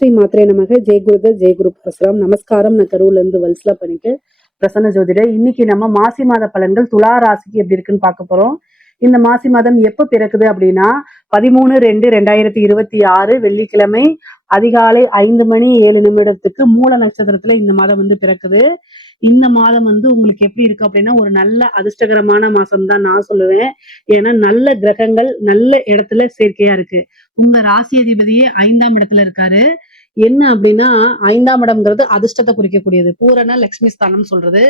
ஸ்ரீ மாத்திரை நமக. ஜெய் குருதர், ஜெய் குரு பரசுராம். நமஸ்காரம். நான் கரூர்ல இருந்து வல்சலா பண்ணிட்டு பிரசன்ன ஜோதிடர். இன்னைக்கு நம்ம மாசி மாத பலன்கள் துலா ராசிக்கு எப்படி இருக்குன்னு பார்க்க போறோம். இந்த மாசி மாதம் எப்ப பிறக்குது அப்படின்னா 13/2/2026 வெள்ளிக்கிழமை அதிகாலை 5:07 மூல நட்சத்திரத்துல இந்த மாதம் பிறக்குது. இந்த மாதம் உங்களுக்கு எப்படி இருக்கு அப்படின்னா ஒரு நல்ல அதிர்ஷ்டகரமான மாசம் தான் நான் சொல்லுவேன். ஏன்னா நல்ல கிரகங்கள் நல்ல இடத்துல சேர்க்கையா இருக்கு. உங்க ராசி அதிபதியே 5ஆம் இடத்துல இருக்காரு. என்ன அப்படின்னா 5ஆம் இடம்ங்கிறது அதிர்ஷ்டத்தை குறிக்கக்கூடியது. பூரண லட்சுமி ஸ்தானம் சொல்றது.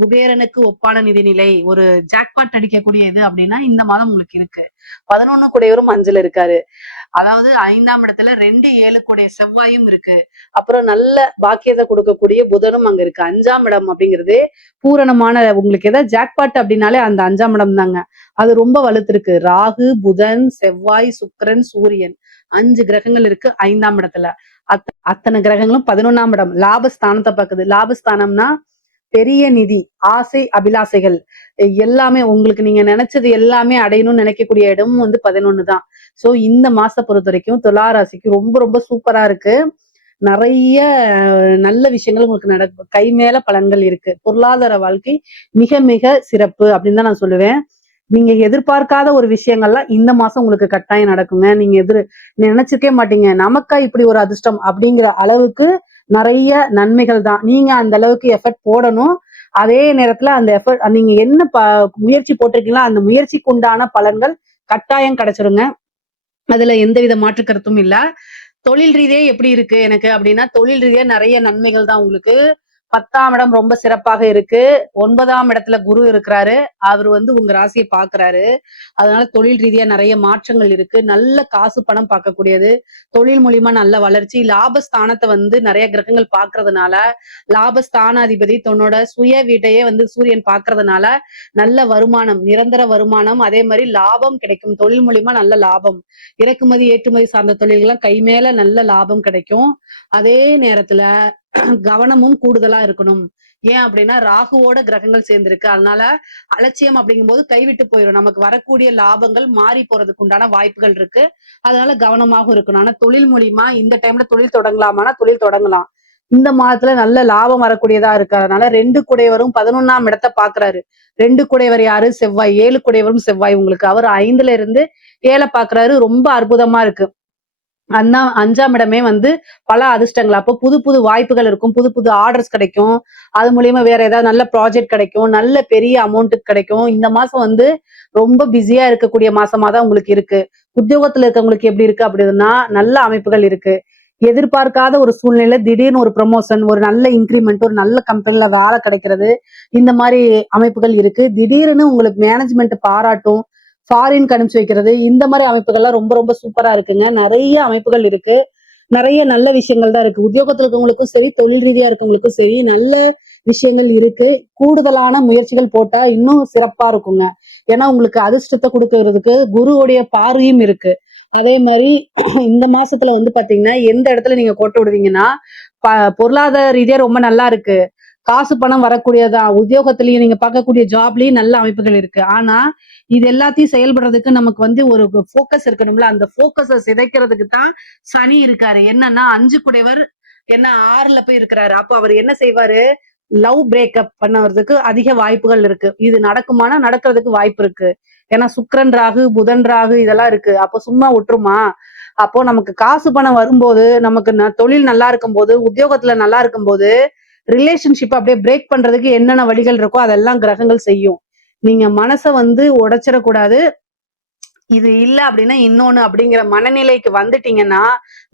குபேரனுக்கு ஒப்பான நிதிநிலை, ஒரு ஜாக்பாட் அடிக்கக்கூடியது அப்படின்னா இந்த மாதம் உங்களுக்கு இருக்கு. 11 கூடையவரும் 5ல இருக்காரு. அதாவது 5ஆம் இடத்துல 2-7 கூடிய செவ்வாயும் இருக்கு. அப்புறம் நல்ல பாக்கியத்தை கொடுக்கக்கூடிய புதனும் அங்க இருக்கு. 5ஆம் இடம் அப்படிங்கிறது பூரணமான, உங்களுக்கு ஏதாவது ஜாக்பாட் அப்படின்னாலே அந்த 5ஆம் இடம் தாங்க. அது ரொம்ப வலுத்திருக்கு. ராகு, புதன், செவ்வாய், சுக்கிரன், சூரியன் 5 கிரகங்கள் இருக்கு 5ஆம் இடத்துல. அத்தனை கிரகங்களும் 11ஆம் இடம் லாபஸ்தானத்தை பார்க்குது. லாபஸ்தானம்னா பெரிய நிதி, ஆசை, அபிலாசைகள் எல்லாமே உங்களுக்கு நீங்க நினைச்சது எல்லாமே அடையணும்னு நினைக்கக்கூடிய இடமும் 11 தான். சோ இந்த மாசத்தை பொறுத்த வரைக்கும் துலா ராசிக்கு ரொம்ப ரொம்ப சூப்பரா இருக்கு. நிறைய நல்ல விஷயங்கள் உங்களுக்கு நடக்கும். கை மேல பலன்கள் இருக்கு. பொருளாதார வாழ்க்கை மிக மிக சிறப்பு அப்படின்னு தான் நான் சொல்லுவேன். நீங்க எதிர்பார்க்காத ஒரு விஷயங்கள்லாம் இந்த மாசம் உங்களுக்கு கட்டாயம் நடக்குங்க. நீங்க நினைச்சிருக்கே மாட்டீங்க, நமக்கா இப்படி ஒரு அதிர்ஷ்டம் அப்படிங்கிற அளவுக்கு நிறைய நன்மைகள் தான். நீங்க அந்த அளவுக்கு எஃபர்ட் போடணும். அதே நேரத்துல அந்த எஃபர்ட் நீங்க என்ன முயற்சி போட்டிருக்கீங்களோ அந்த முயற்சிக்கு உண்டான பலன்கள் கட்டாயம் கிடைச்சிருங்க. அதுல எந்தவித மாற்று கருத்தும் இல்ல. தொழில் ரீதியா எப்படி இருக்கு எனக்கு அப்படின்னா, தொழில் ரீதியா நிறைய நன்மைகள் தான் உங்களுக்கு. 10ஆம் இடம் ரொம்ப சிறப்பாக இருக்கு. 9ஆம் இடத்துல குரு இருக்கிறாரு. அவர் உங்க ராசியை பாக்குறாரு. அதனால தொழில் ரீதியா நிறைய மாற்றங்கள் இருக்கு. நல்ல காசு பணம் பார்க்கக்கூடியது. தொழில் மூலியமா நல்ல வளர்ச்சி. லாபஸ்தானத்தை நிறைய கிரகங்கள் பாக்குறதுனால, லாபஸ்தானாதிபதி தன்னோட சுய வீட்டையே சூரியன் பாக்குறதுனால நல்ல வருமானம், நிரந்தர வருமானம், அதே மாதிரி லாபம் கிடைக்கும். தொழில் மூலியமா நல்ல லாபம். இறக்குமதி ஏற்றுமதி சார்ந்த தொழில்கள்லாம் கை மேல நல்ல லாபம் கிடைக்கும். அதே நேரத்துல கவனமும் கூடுதலா இருக்கணும். ஏன் அப்படின்னா ராகுவோட கிரகங்கள் சேர்ந்திருக்கு. அதனால அலட்சியம் அப்படிங்கும்போது கைவிட்டு போயிடும். நமக்கு வரக்கூடிய லாபங்கள் மாறி போறதுக்கு உண்டான வாய்ப்புகள் இருக்கு. அதனால கவனமாகவும் இருக்கணும். ஆனா தொழில் மூலியமா இந்த டைம்ல தொழில் தொடங்கலாமானா தொழில் தொடங்கலாம். இந்த மாதத்துல நல்ல லாபம் வரக்கூடியதா இருக்கு. அதனால 2 குடையவரும் 11ஆம் இடத்தை பாக்குறாரு. 2 குடையவர் யாரு? செவ்வாய். 7 குடையவரும் செவ்வாய். உங்களுக்கு அவர் 5ல இருந்து 7 பாக்குறாரு. ரொம்ப அற்புதமா இருக்கு. 5ஆம் இடமே பல அதிர்ஷ்டங்கள். அப்போ புது புது வாய்ப்புகள் இருக்கும். புது புது ஆர்டர்ஸ் கிடைக்கும். அது மூலியமா வேற ஏதாவது நல்ல ப்ராஜெக்ட் கிடைக்கும். நல்ல பெரிய அமௌண்ட்டுக்கு கிடைக்கும். இந்த மாசம் ரொம்ப பிஸியா இருக்கக்கூடிய மாசமா தான் உங்களுக்கு இருக்கு. உத்தியோகத்துல இருக்கவங்களுக்கு எப்படி இருக்கு அப்படின்னா நல்ல அமைப்புகள் இருக்கு. எதிர்பார்க்காத ஒரு சூழ்நிலை, திடீர்னு ஒரு ப்ரொமோஷன், ஒரு நல்ல இன்கிரிமெண்ட், ஒரு நல்ல கம்பெனில வேலை கிடைக்கிறது, இந்த மாதிரி அமைப்புகள் இருக்கு. திடீர்னு உங்களுக்கு மேனேஜ்மெண்ட் பாராட்டும், ஃபாரின் அனுப்பிச்சு வைக்கிறது, இந்த மாதிரி அமைப்புகள்லாம் ரொம்ப ரொம்ப சூப்பரா இருக்குங்க. நிறைய அமைப்புகள் இருக்கு. நிறைய நல்ல விஷயங்கள் தான் இருக்கு. உத்தியோகத்துல இருக்கவங்களுக்கும் சரி, தொழில் ரீதியா இருக்கவங்களுக்கும் சரி, நல்ல விஷயங்கள் இருக்கு. கூடுதலான முயற்சிகள் போட்டா இன்னும் சிறப்பா இருக்குங்க. ஏன்னா உங்களுக்கு அதிர்ஷ்டத்தை கொடுக்கறதுக்கு குருவுடைய பார்வையும் இருக்கு. அதே மாதிரி இந்த மாசத்துல பாத்தீங்கன்னா எந்த இடத்துல நீங்க கோட்டை விடுவீங்கன்னா, பொருளாதார ரீதியா ரொம்ப நல்லா இருக்கு. காசு பணம் வரக்கூடியதா. உத்தியோகத்திலயும் நீங்க பார்க்கக்கூடிய ஜாப்லயும் நல்ல அமைப்புகள் இருக்கு. ஆனா இது எல்லாத்தையும் செயல்படுறதுக்கு நமக்கு ஒரு போக்கஸ் இருக்கணும்ல. அந்த போக்கஸை சிதைக்கிறதுக்கு தான் சனி இருக்காரு. என்னன்னா 5 குடைவர் என்ன 6ல போய் இருக்கிறாரு. அப்போ அவர் என்ன செய்வாரு? லவ் பிரேக்கப் பண்ணுறதுக்கு அதிக வாய்ப்புகள் இருக்கு. இது நடக்குமானா நடக்கிறதுக்கு வாய்ப்பு இருக்கு. ஏன்னா சுக்கிரன் ராகு, புதன் ராகு இதெல்லாம் இருக்கு. அப்போ சும்மா விட்டுருமா? அப்போ நமக்கு காசு பணம் வரும்போது, நமக்கு தொழில் நல்லா இருக்கும் போது, உத்தியோகத்துல நல்லா இருக்கும் போது, ரிலேஷன்ஷிப் அப்படியே பிரேக் பண்றதுக்கு என்னென்ன வழிகள் இருக்கோ அதெல்லாம் கிரகங்கள் செய்யும். நீங்க மனசை உடைச்சிடக்கூடாது. இது இல்ல அப்படின்னா இன்னொன்னு அப்படிங்கிற மனநிலைக்கு வந்துட்டீங்கன்னா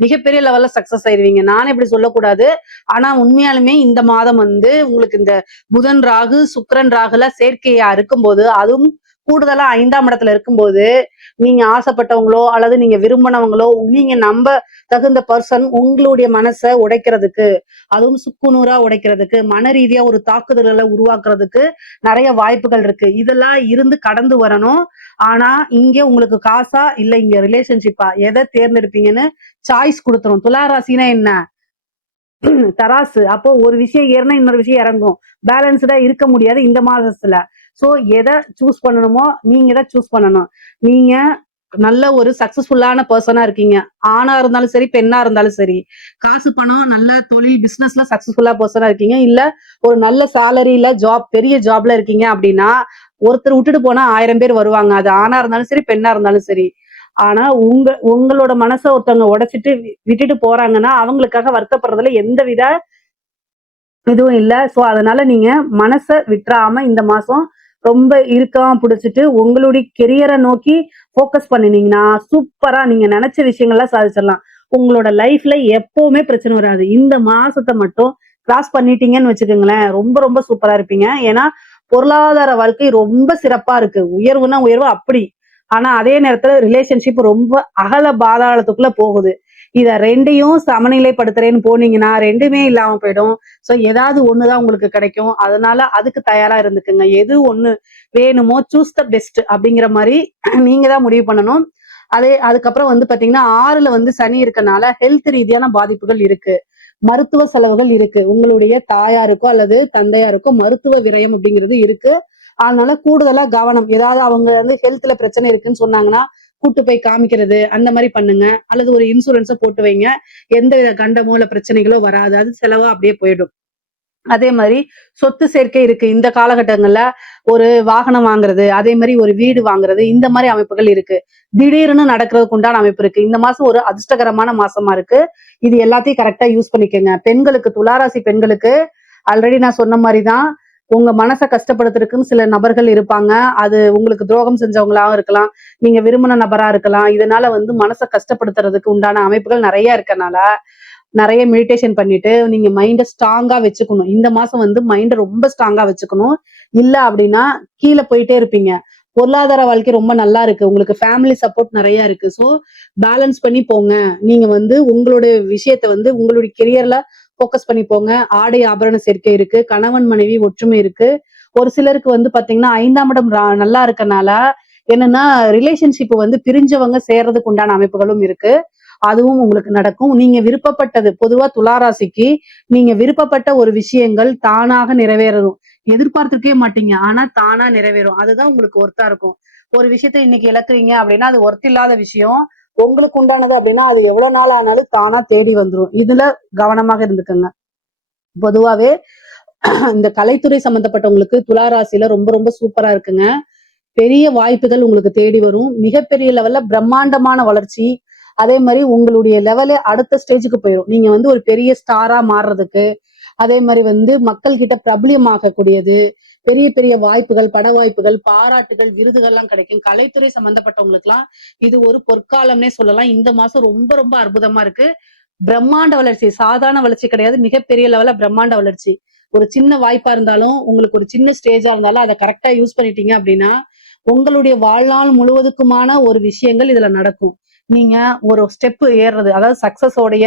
மிகப்பெரிய லெவல்ல சக்சஸ் ஆயிருவீங்க. நானே இப்படி சொல்லக்கூடாது. ஆனா உண்மையாலுமே இந்த மாதம் உங்களுக்கு இந்த புதன் ராகு, சுக்கிரன் ராகுல சேர்க்கையா இருக்கும்போது, அதுவும் கூடுதலா 5ஆம் இடத்துல இருக்கும்போது, நீங்க ஆசைப்பட்டவங்களோ அல்லது நீங்க விரும்பினவங்களோ, நீங்க நம்ப தகுந்த பர்சன் உங்களுடைய மனசை உடைக்கிறதுக்கு, அதுவும் சுக்குநூறா உடைக்கிறதுக்கு, மன ரீதியா ஒரு தாக்குதல்களை உருவாக்குறதுக்கு நிறைய வாய்ப்புகள் இருக்கு. இதெல்லாம் இருந்து கடந்து வரணும். ஆனா இங்க உங்களுக்கு காசா இல்ல இங்க ரிலேஷன்ஷிப்பா எதை தேர்ந்தெடுப்பீங்கன்னு சாய்ஸ் கொடுத்துரும். துலா ராசினா என்ன? தராசு. அப்போ ஒரு விஷயம் ஏறினா இன்னொரு விஷயம் இறங்கும். பேலன்ஸ்டா இருக்க முடியாது இந்த மாசத்துல. சோ எதை சூஸ் பண்ணணுமோ நீங்க தான் சூஸ் பண்ணணும். நீங்க நல்ல ஒரு சக்சஸ்ஃபுல்லான பர்சனா இருக்கீங்க. ஆணா இருந்தாலும் சரி, பெண்ணா இருந்தாலும் சரி. காசு, பணம், நல்ல தொழில், பிசினஸ்ல சக்சஸ்ஃபுல்லா பர்சனா இருக்கீங்க. இல்ல ஒரு நல்ல சேலரில பெரிய ஜாப்ல இருக்கீங்க அப்படின்னா, ஒருத்தர் விட்டுட்டு போனா 1000 பேர் வருவாங்க. அது ஆணா இருந்தாலும் சரி, பெண்ணா இருந்தாலும் சரி. ஆனா உங்களோட மனச ஒருத்தவங்க உடைச்சிட்டு விட்டுட்டு போறாங்கன்னா, அவங்களுக்காக வருத்தப்படுறதுல எந்தவித இதுவும் இல்ல. சோ, அதனால நீங்க மனச விட்றாம இந்த மாசம் ரொம்ப இறுக்கமா புடிச்சுட்டு, உங்களுடைய கெரியர நோக்கி ஃபோக்கஸ் பண்ணினீங்கன்னா, சூப்பரா நீங்க நெனச்ச விஷயங்கள்லாம் சாதிச்சிடலாம். உங்களோட லைஃப்ல எப்பவுமே பிரச்சனை வராது. இந்த மாசத்த மட்டும் கிராஸ் பண்ணிட்டீங்கன்னு வச்சுக்கோங்களேன், ரொம்ப ரொம்ப சூப்பரா இருப்பீங்க. ஏன்னா, பொருளாதார வாழ்க்கை ரொம்ப சிறப்பா இருக்கு. உயர்வுனா உயர்வு அப்படி. ஆனா, அதே நேரத்துல ரிலேஷன்ஷிப் ரொம்ப அகல பாதாளத்துக்குள்ள போகுது. இத 2யும் சமநிலைப்படுத்துறேன்னு போனீங்கன்னா, 2மே இல்லாம போயிடும். சோ ஏதாவது ஒண்ணுதான் உங்களுக்கு கிடைக்கும். அதனால அதுக்கு தயாரா இருந்துக்குங்க. எது ஒண்ணு வேணுமோ சூஸ் த பெஸ்ட் அப்படிங்கிற மாரி நீங்க தான் முடிவு பண்ணணும். அதுக்கப்புறம் வந்து பாத்தீங்கன்னா, 6ல வந்து சனி இருக்கனால ஹெல்த் ரீதியான பாதிப்புகள் இருக்கு. மருத்துவ செலவுகள் இருக்கு. உங்களுடைய தாயாருக்கோ அல்லது தந்தையாருக்கோ மருத்துவ விரயம் அப்படிங்கிறது இருக்கு. அதனால கூடுதலா கவனம். ஏதாவது அவங்க வந்து ஹெல்த்ல பிரச்சனை இருக்குன்னு சொன்னாங்கன்னா, கூட்டு போய் காமிக்கிறது, அந்த மாரி பண்ணுங்க. அல்லது ஒரு இன்சூரன்ஸ போட்டு வைங்க. எந்தவித கண்டமோ, இல்ல பிரச்சனைகளோ வராது. அது செலவா அப்படியே போயிடும். அதே மாரி சொத்து சேர்க்கை இருக்கு. இந்த காலகட்டங்கள்ல ஒரு வாகனம் வாங்குறது, அதே மாரி ஒரு வீடு வாங்குறது, இந்த மாரி அமைப்புகள் இருக்கு. திடீர்னு நடக்கிறதுக்கு உண்டான அமைப்பு இருக்கு. இந்த மாசம் ஒரு அதிர்ஷ்டகரமான மாசமா இருக்கு. இது எல்லாத்தையும் கரெக்ட்டா யூஸ் பண்ணிக்கங்க. பெண்களுக்கு துளாராசி பெண்களுக்கு ஆல்ரெடி நான் சொன்ன மாரி தான். உங்க மனச கஷ்டப்படுத்துறதுக்குன்னு சில நபர்கள் இருப்பாங்க. அது உங்களுக்கு துரோகம் செஞ்சவங்களாவும் இருக்கலாம். நீங்க விரும்பின நபரா இருக்கலாம். இதனால வந்து மனச கஷ்டப்படுத்துறதுக்கு உண்டான அமைப்புகள் நெறைய இருக்கனால, நெறைய மெடிடேஷன் பண்ணிட்டு நீங்க மைண்ட ஸ்ட்ராங்கா வச்சுக்கணும். இந்த மாசம் வந்து மைண்ட ரொம்ப ஸ்ட்ராங்கா வச்சுக்கணும். இல்ல அப்படின்னா கீழ போயிட்டே இருப்பீங்க. பொருளாதார வாழ்க்கை ரொம்ப நல்லா இருக்கு. உங்களுக்கு ஃபேமிலி சப்போர்ட் நெறைய இருக்கு. சோ பேலன்ஸ் பண்ணி போங்க. நீங்க வந்து உங்களுடைய விஷயத்த வந்து உங்களுடைய கெரியர்ல ஃபோக்கஸ் பண்ணி போங்க. ஆடை ஆபரண சேர்க்கை இருக்கு. கணவன் மனைவி ஒற்றுமை இருக்கு. ஒரு சிலருக்கு வந்து பாத்தீங்கன்னா 5ஆம் இடம் நல்லா இருக்கனால என்னன்னா ரிலேஷன்ஷிப் வந்து பிரிஞ்சவங்க சேர்றதுக்கு உண்டான அமைப்புகளும் இருக்கு. அதுவும் உங்களுக்கு நடக்கும். நீங்க விருப்பப்பட்டது பொதுவா துளாராசிக்கு நீங்க விருப்பப்பட்ட ஒரு விஷயங்கள் தானாக நிறைவேறும். எதிர்பார்த்திருக்கவே மாட்டீங்க. ஆனா தானா நிறைவேறும். அதுதான் உங்களுக்கு ஒர்த்தா இருக்கும். ஒரு விஷயத்த இன்னைக்கு இழக்குறீங்க அப்படின்னா, அது ஒர்த் இல்லாத விஷயம். உங்களுக்கு உண்டானது அப்படின்னா, அது எவ்வளவு நாள் ஆனாலும் தானா தேடி வந்துரும். இதுல கவனமாக இருந்துக்கங்க. பொதுவாவே இந்த கலைத்துறை சம்பந்தப்பட்டவங்களுக்கு துளாராசியில ரொம்ப ரொம்ப சூப்பரா இருக்குங்க. பெரிய வாய்ப்புகள் உங்களுக்கு தேடி வரும். மிகப்பெரிய லெவல்ல பிரம்மாண்டமான வளர்ச்சி. அதே மாரி உங்களுடைய லெவலே அடுத்த ஸ்டேஜ்க்கு போயிரும். நீங்க வந்து ஒரு பெரிய ஸ்டாரா மாறுறதுக்கு, அதே மாரி வந்து மக்கள் கிட்ட பிரபலியமாகக்கூடியது, பெரிய பெரிய வாய்ப்புகள், பட வாய்ப்புகள், பாராட்டுகள், விருதுகள்லாம் கிடைக்கும். கலைத்துறை சம்பந்தப்பட்டவங்களுக்குலாம் இது ஒரு பொற்காலம்னே சொல்லலாம். இந்த மாசம் ரொம்ப ரொம்ப அற்புதமா இருக்கு. பிரம்மாண்ட வளர்ச்சி. சாதாரண வளர்ச்சி கிடையாது. மிகப்பெரிய லெவல்ல பிரம்மாண்ட வளர்ச்சி. ஒரு சின்ன வாய்ப்பா இருந்தாலும், உங்களுக்கு ஒரு சின்ன ஸ்டேஜா இருந்தாலும், அத கரெக்ட்டா யூஸ் பண்ணிட்டீங்க அப்படின்னா, உங்களுடைய வாழ்நாள் முழுவதுக்குமான ஒரு விஷயங்கள் இதுல நடக்கும். நீங்க ஒரு ஸ்டெப் ஏறுறது, அதாவது சக்சஸ் உடைய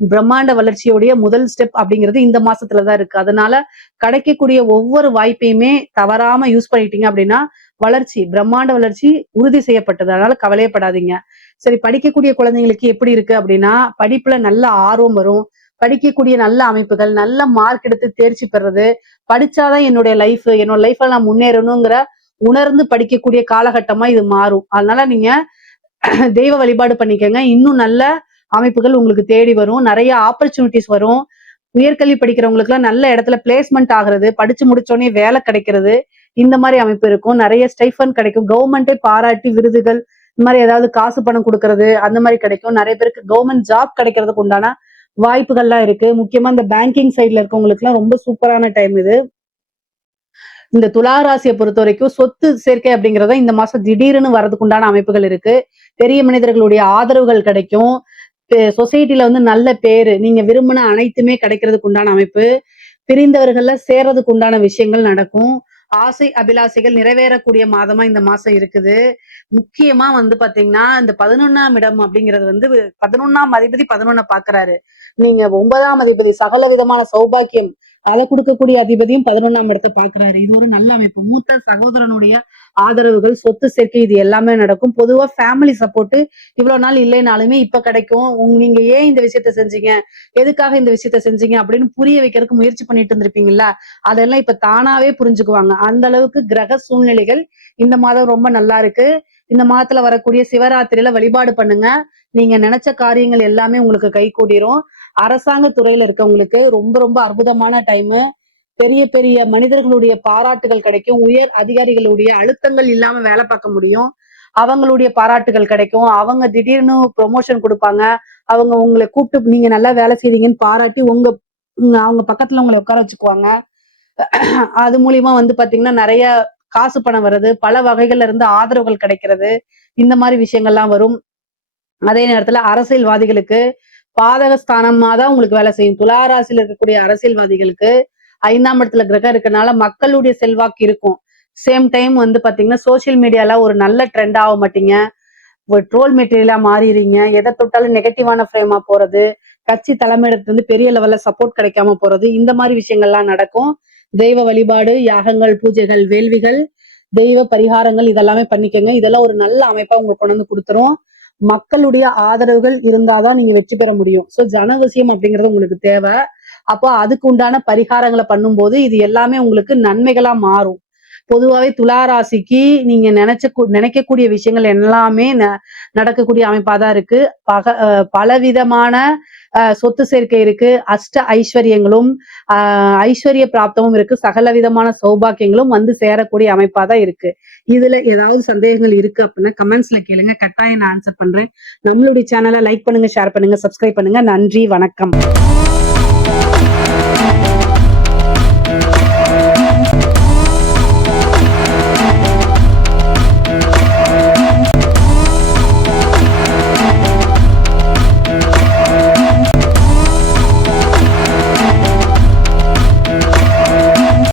பிரம்மாண்ட வளர்ச்சியுடைய முதல் ஸ்டெப் அப்படிங்கிறது இந்த மாசத்துல தான் இருக்கு. அதனால கிடைக்கக்கூடிய ஒவ்வொரு வாய்ப்பையுமே தவறாம யூஸ் பண்ணிட்டீங்க அப்படின்னா, வளர்ச்சி, பிரம்மாண்ட வளர்ச்சி உறுதி செய்யப்பட்டது. அதனால கவலையப்படாதீங்க. சரி படிக்கக்கூடிய குழந்தைங்களுக்கு எப்படி இருக்கு அப்படின்னா, படிப்புல நல்ல ஆர்வம் வரும். படிக்கக்கூடிய நல்ல அமைப்புகள், நல்ல மார்க் எடுத்து தேர்ச்சி பெறது, படிச்சாதான் என்னோட லைஃப்ல நான் முன்னேறணுங்கிற உணர்ந்து படிக்கக்கூடிய காலகட்டமா இது மாறும். அதனால நீங்க தெய்வ வழிபாடு பண்ணிக்கங்க. இன்னும் நல்ல அமைப்புகள் உங்களுக்கு தேடி வரும். நெறைய ஆப்பர்ச்சுனிட்டீஸ் வரும். உயர்கல்வி படிக்கிறவங்களுக்குலாம் நல்ல இடத்துல பிளேஸ்மெண்ட் ஆகுறது, படிச்சு முடிச்சோனே வேலை கிடைக்கிறது, இந்த மாரி அமைப்பு இருக்கும். நெறைய ஸ்டைஃபண்ட் கிடைக்கும். கவர்மெண்ட்டே பாராட்டி விருதுகள், இந்த மாரி ஏதாவது காசு பணம் குடுக்கறது, அந்த மாரி கிடைக்கும். நெறைய பேருக்கு கவர்மெண்ட் ஜாப் கிடைக்கிறதுக்கு உண்டான வாய்ப்புகள்லாம் இருக்கு. முக்கியமா இந்த பேங்கிங் சைட்ல இருக்கவங்களுக்குலாம் ரொம்ப சூப்பரான டைம் இது. இந்த துலா ராசிய பொறுத்தவரைக்கும் சொத்து சேர்க்கை அப்படிங்கிறத இந்த மாசம் திடீர்னு வரதுக்கு உண்டான அமைப்புகள் இருக்கு. பெரிய மனிதர்களுடைய ஆதரவுகள் கிடைக்கும். சொசைட்டில வந்து நல்ல பேரு, நீங்க விரும்பின அனைத்துமே கிடைக்கிறதுக்கு உண்டான அமைப்பு. பிரிந்தவர்கள்ல சேர்றதுக்கு உண்டான விஷயங்கள் நடக்கும். ஆசை அபிலாசைகள் நிறைவேறக்கூடிய மாதமா இந்த மாசம் இருக்குது. முக்கியமா வந்து பாத்தீங்கன்னா, இந்த 11ஆம் இடம் அப்படிங்கிறது வந்து 11ஆம் அதிபதி 11 பாக்குறாரு. நீங்க 9ஆம் அதிபதி சகல விதமான சௌபாக்கியம் அத குடுக்கக்கூடிய அதிபதியும் 11ஆம் இடத்த பாக்குறாரு. இது ஒரு நல்ல அமைப்பு. மூத்த சகோதரனுடைய ஆதரவுகள், சொத்து சேர்க்கை இது எல்லாமே நடக்கும். பொதுவா ஃபேமிலி சப்போர்ட் இவ்வளவு நாள் இல்லைனாலுமே இப்ப கிடைக்கும். நீங்க ஏன் இந்த விஷயத்த செஞ்சீங்க? எதுக்காக இந்த விஷயத்த செஞ்சீங்க? அப்படின்னு புரிய வைக்கிறதுக்கு முயற்சி பண்ணிட்டு இருந்திருப்பீங்கல்ல, அதெல்லாம் இப்ப தானாவே புரிஞ்சுக்குவாங்க. அந்த அளவுக்கு கிரக சூழ்நிலைகள் இந்த மாதம் ரொம்ப நல்லா இருக்கு. இந்த மாதத்துல வரக்கூடிய சிவராத்திரியில வழிபாடு பண்ணுங்க. நீங்க நினைச்ச காரியங்கள் எல்லாமே உங்களுக்கு கை கூடிரும். அரசாங்க துறையில இருக்கவங்களுக்கு ரொம்ப ரொம்ப அற்புதமான டைம். பெரிய பெரிய மனிதர்களுடைய பாராட்டுகள் கிடைக்கும். உயர் அதிகாரிகளுடைய அழுத்தங்கள் இல்லாம வேலை பார்க்க முடியும். அவங்களுடைய பாராட்டுகள் கிடைக்கும். அவங்க திடீர்னு ப்ரொமோஷன் கொடுப்பாங்க. அவங்க உங்களை கூப்பிட்டு நீங்க நல்லா வேலை செய்றீங்கன்னு பாராட்டி அவங்க பக்கத்துல உங்களை உட்கார வச்சுக்குவாங்க. அது மூலியமா வந்து பாத்தீங்கன்னா நிறைய காசு பணம் வருது. பல வகைகள்ல இருந்து ஆதரவுகள் கிடைக்கிறது. இந்த மாதிரி விஷயங்கள்லாம் வரும். அதே நேரத்துல அரசியல்வாதிகளுக்கு பாதக ஸ்தானமா தான் உங்களுக்கு வேலை செய்யும். துலா ராசியில இருக்கக்கூடிய அரசியல்வாதிகளுக்கு 5ஆம் இடத்துல கிரகம் இருக்கனால மக்களுடைய செல்வாக்கு இருக்கும். சேம் டைம் வந்து பாத்தீங்கன்னா சோசியல் மீடியால ஒரு நல்ல ட்ரெண்ட் ஆக மாட்டீங்க. ஒரு ட்ரோல் மெட்டீரியலா மாறிடுறீங்க. எதை தொட்டாலும் நெகட்டிவான ஃப்ரேமா போறது, கட்சி தலைமையிடத்துல இருந்து பெரிய லெவல்ல சப்போர்ட் கிடைக்காம போறது, இந்த மாதிரி விஷயங்கள்லாம் நடக்கும். தெய்வ வழிபாடு, யாகங்கள், பூஜைகள், வேள்விகள், தெய்வ பரிகாரங்கள் இதெல்லாமே பண்ணிக்கங்க. இதெல்லாம் ஒரு நல்ல அமைப்பா உங்களுக்கு கொண்டு வந்து கொடுத்துரும். மக்களுடைய ஆதரவுகள் இருந்தாதான் நீங்க வெற்றி பெற முடியும். சோ ஜனவசியம் அப்படிங்கிறது உங்களுக்கு தேவை. அப்போ அதுக்கு உண்டான பரிகாரங்களை பண்ணும்போது இது எல்லாமே உங்களுக்கு நன்மைகளா மாறும். பொதுவாவே துலா ராசிக்கு நீங்க நினைக்கக்கூடிய விஷயங்கள் எல்லாமே நடக்கக்கூடிய அமைப்பாதான் இருக்கு. பலவிதமான சொத்து சேர்க்கை இருக்கு. அஷ்ட ஐஸ்வர்யங்களும் ஐஸ்வர்ய பிராப்தமும் இருக்கு. சகல விதமான சௌபாக்கியங்களும் வந்து சேரக்கூடிய அமைப்பாதான் இருக்கு. இதுல ஏதாவது சந்தேகங்கள் இருக்கு அப்படின்னா கமெண்ட்ஸ்ல கேளுங்க. கட்டாயம் நான் ஆன்சர் பண்றேன். நம்மளுடைய சேனலை லைக் பண்ணுங்க, ஷேர் பண்ணுங்க, சப்ஸ்கிரைப் பண்ணுங்க. நன்றி, வணக்கம்.